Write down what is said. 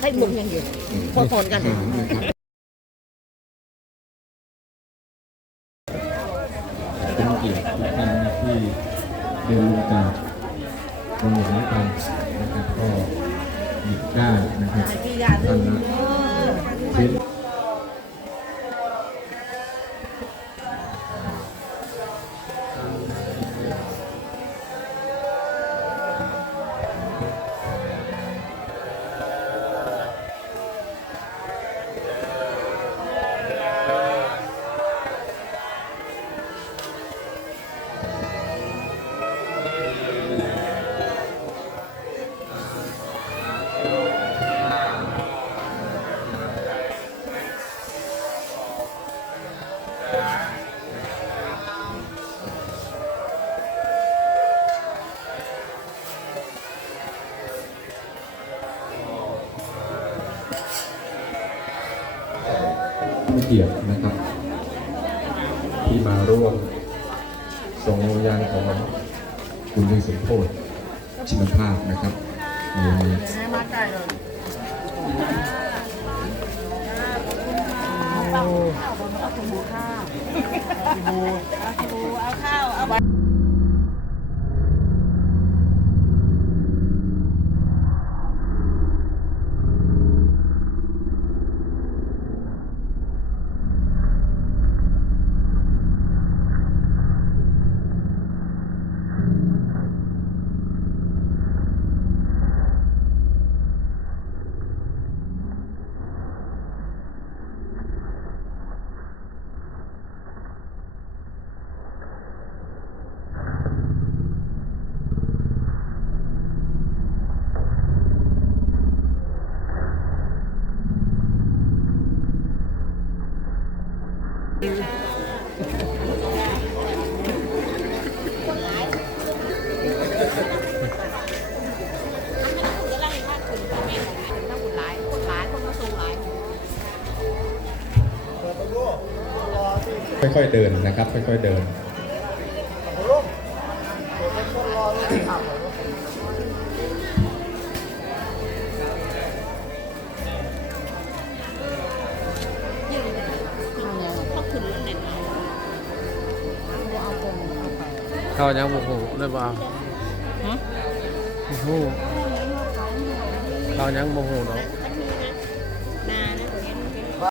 ให้มุมยังอยู่พอๆกันเป็เกียรติทุกท่านที่เดินลงจากโรงเรียนนี้ไปนะครับก็หยิบได้นะครับ ผู้เกียรตินะครับ ที่มาร่วมส่งวิญญาณของคุณลุงสมโพธิชินภาพนะครับในมาใกล้เลย ค่อยๆเดินนะครับ ค่อยๆเดิน เขายังบุกหูได้เปล่าบุกหูเขายังบุกหูเนาะ